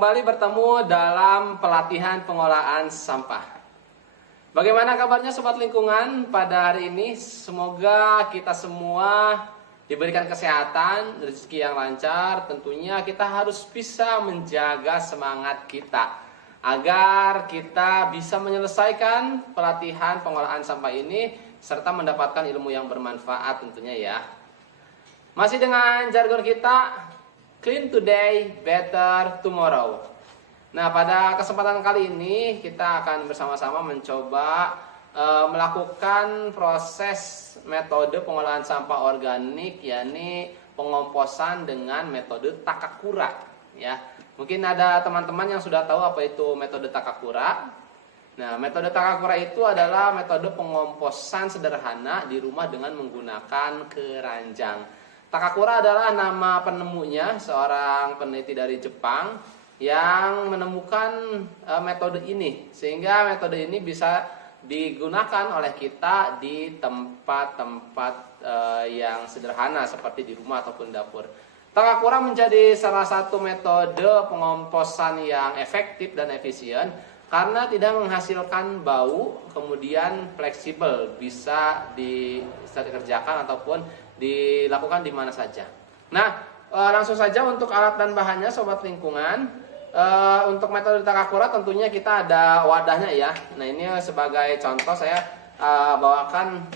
kembali bertemu dalam pelatihan pengolahan sampah. Bagaimana kabarnya Sobat Lingkungan pada hari ini? Semoga kita semua diberikan kesehatan, rezeki yang lancar. Tentunya kita harus bisa menjaga semangat kita agar kita bisa menyelesaikan pelatihan pengolahan sampah ini serta mendapatkan ilmu yang bermanfaat tentunya ya. Masih dengan jargon kita, clean today, better tomorrow. Nah, pada kesempatan kali ini kita akan bersama-sama mencoba melakukan proses metode pengolahan sampah organik, yakni pengomposan dengan metode Takakura. Ya, mungkin ada teman-teman yang sudah tahu apa itu metode Takakura. Nah, metode Takakura itu adalah metode pengomposan sederhana di rumah dengan menggunakan keranjang. Takakura adalah nama penemunya, seorang peneliti dari Jepang yang menemukan metode ini, sehingga metode ini bisa digunakan oleh kita di tempat-tempat yang sederhana seperti di rumah ataupun dapur. Takakura menjadi salah satu metode pengomposan yang efektif dan efisien karena tidak menghasilkan bau, kemudian fleksibel, bisa dikerjakan ataupun dilakukan di mana saja. Nah, langsung saja untuk alat dan bahannya Sobat Lingkungan. Untuk metode Takakura tentunya kita ada wadahnya ya. Nah, ini sebagai contoh saya bawakan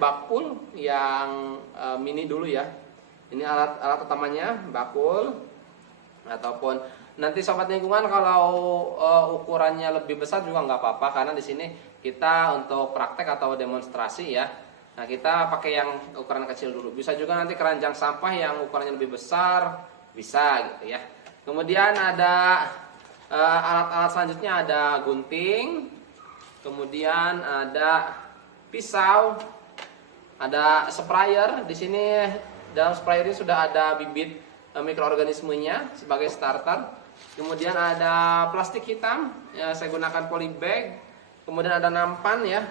bakul yang mini dulu ya. Ini alat utamanya bakul, ataupun nanti Sobat Lingkungan kalau ukurannya lebih besar juga nggak apa-apa, karena di sini kita untuk praktek atau demonstrasi ya. Nah, kita pakai yang ukuran kecil dulu. Bisa juga nanti keranjang sampah yang ukurannya lebih besar, bisa gitu ya. Kemudian ada alat-alat selanjutnya, ada gunting, kemudian ada pisau, ada sprayer. Di sini dalam sprayer ini sudah ada bibit mikroorganismenya sebagai starter. Kemudian ada plastik hitam, ya, saya gunakan polybag. Kemudian ada nampan ya.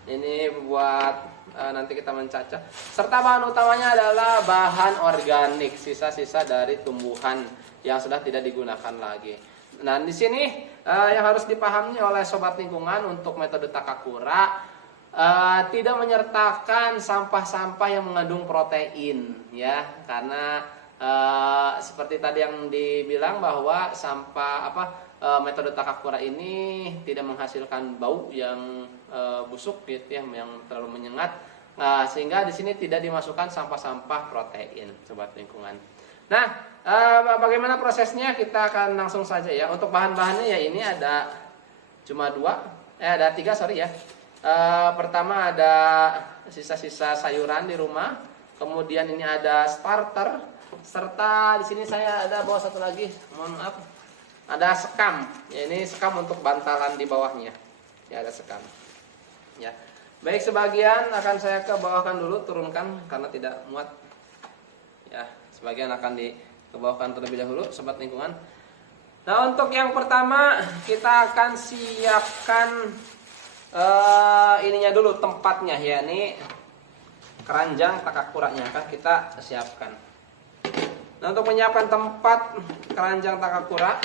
Ini buat nanti kita mencacah. Serta bahan utamanya adalah bahan organik, sisa-sisa dari tumbuhan yang sudah tidak digunakan lagi. Nah, di sini yang harus dipahami oleh Sobat Lingkungan untuk metode Takakura, tidak menyertakan sampah-sampah yang mengandung protein ya, karena seperti tadi yang dibilang bahwa metode Takakura ini tidak menghasilkan bau yang busuk gitu ya, yang terlalu menyengat, sehingga di sini tidak dimasukkan sampah-sampah protein Sobat Lingkungan. Nah, bagaimana prosesnya? Kita akan langsung saja ya. Untuk bahan-bahannya ya, ini ada cuma ada tiga ya. Pertama ada sisa-sisa sayuran di rumah, kemudian ini ada starter, serta di sini saya ada bawa satu lagi, mohon maaf, ada sekam. Ya, ini sekam untuk bantalan di bawahnya. Ya, ada sekam. Ya. Baik, sebagian akan saya kebawahkan dulu, turunkan karena tidak muat. Ya, sebagian akan dikebawahkan terlebih dahulu Sobat Lingkungan. Nah, untuk yang pertama kita akan siapkan ininya dulu, tempatnya ya, ini keranjang Takakuranya akan kita siapkan. Nah, untuk menyiapkan tempat keranjang Takakura,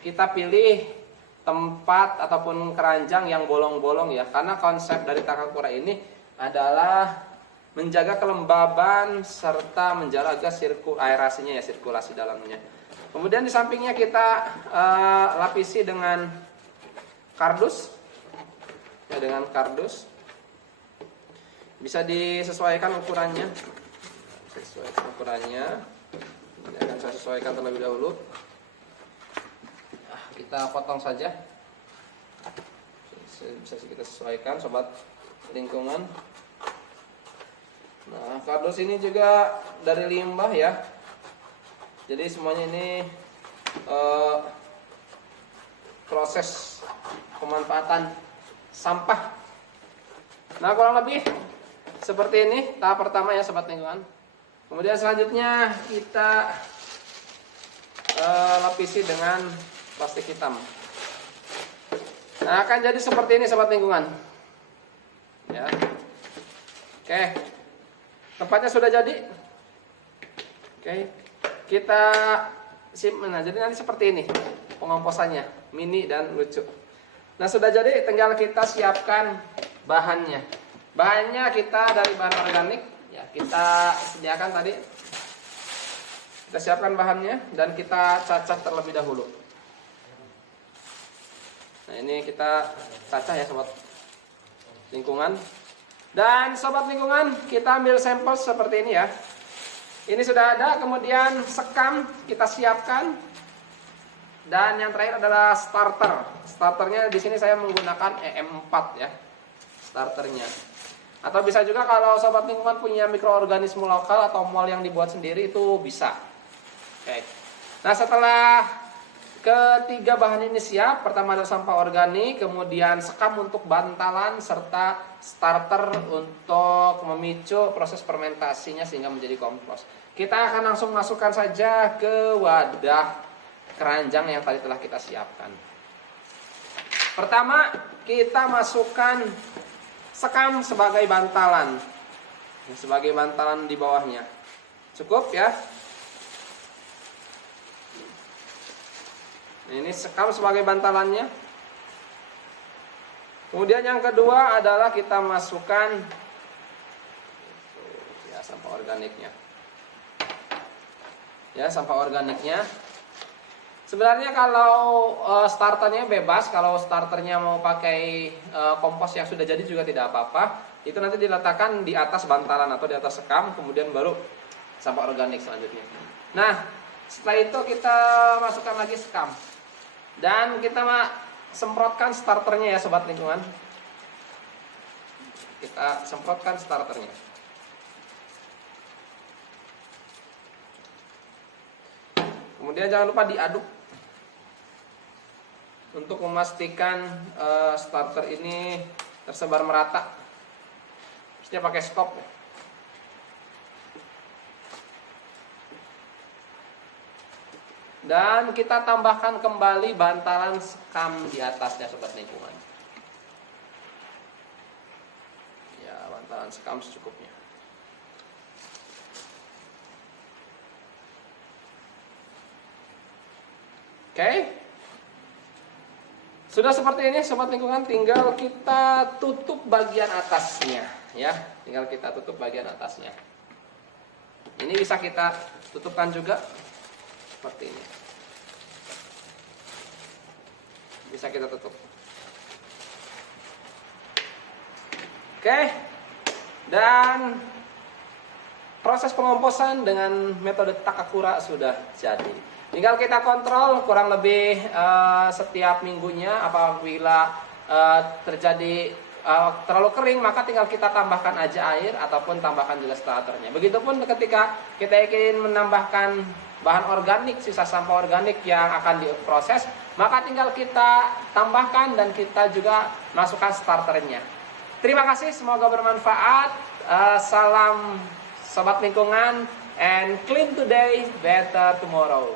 kita pilih tempat ataupun keranjang yang bolong-bolong ya, karena konsep dari Takakura ini adalah menjaga kelembaban serta menjaga aerasinya ya, sirkulasi dalamnya. Kemudian di sampingnya kita lapisi dengan kardus ya, dengan kardus. Bisa disesuaikan ukurannya. Ini akan saya sesuaikan terlebih dahulu. Kita potong saja. Bisa kita sesuaikan Sobat Lingkungan. Nah, kardus ini juga dari limbah ya. Jadi semuanya ini proses pemanfaatan sampah. Nah, kurang lebih seperti ini tahap pertama ya Sobat Lingkungan. Kemudian selanjutnya kita lapisi dengan plastik hitam. Nah, akan jadi seperti ini Sobat Lingkungan. Ya. Oke. Tempatnya sudah jadi. Oke. Kita Nah, jadi nanti seperti ini pengomposannya, mini dan lucu. Nah, sudah jadi, tinggal kita siapkan bahannya. Bahannya kita dari bahan organik, ya kita sediakan tadi. Kita siapkan bahannya dan kita cacah terlebih dahulu. Nah, ini kita cacah ya sobat lingkungan. Dan sobat lingkungan, kita ambil sampel seperti ini ya. Ini sudah ada, kemudian sekam kita siapkan. Dan yang terakhir adalah starter. Starternya di sini saya menggunakan EM4 ya. Starternya. Atau bisa juga kalau sobat lingkungan punya mikroorganisme lokal atau mol yang dibuat sendiri itu bisa. Oke. Nah, setelah ketiga bahan ini siap, pertama adalah sampah organik, kemudian sekam untuk bantalan serta starter untuk memicu proses fermentasinya sehingga menjadi kompos. Kita akan langsung masukkan saja ke wadah keranjang yang tadi telah kita siapkan. Pertama, kita masukkan sekam sebagai bantalan. Sebagai bantalan di bawahnya. Cukup ya. Ini sekam sebagai bantalannya. Kemudian yang kedua adalah kita masukkan ya sampah organiknya. Ya, sampah organiknya. Sebenarnya kalau starternya bebas, kalau starternya mau pakai kompos yang sudah jadi juga tidak apa-apa. Itu nanti diletakkan di atas bantalan atau di atas sekam, kemudian baru sampah organik selanjutnya. Nah, setelah itu kita masukkan lagi sekam. Dan kita semprotkan starternya ya sobat lingkungan. Kita semprotkan starternya. Kemudian jangan lupa diaduk untuk memastikan starter ini tersebar merata. Mestinya pakai skop. Dan kita tambahkan kembali bantalan sekam di atasnya sobat lingkungan. Ya, bantalan sekam secukupnya. Oke. Sudah seperti ini sobat lingkungan, tinggal kita tutup bagian atasnya ya. Tinggal kita tutup bagian atasnya. Ini bisa kita tutupkan juga seperti ini. Bisa kita tutup. Oke. Dan proses pengomposan dengan metode Takakura sudah jadi. Tinggal kita kontrol kurang lebih setiap minggunya. Apabila terjadi terlalu kering, maka tinggal kita tambahkan aja air ataupun tambahkan juga starternya. Begitupun ketika kita ingin menambahkan bahan organik, sisa sampah organik yang akan diproses, maka tinggal kita tambahkan dan kita juga masukkan starternya. Terima kasih, semoga bermanfaat. Salam sobat lingkungan, and clean today, better tomorrow.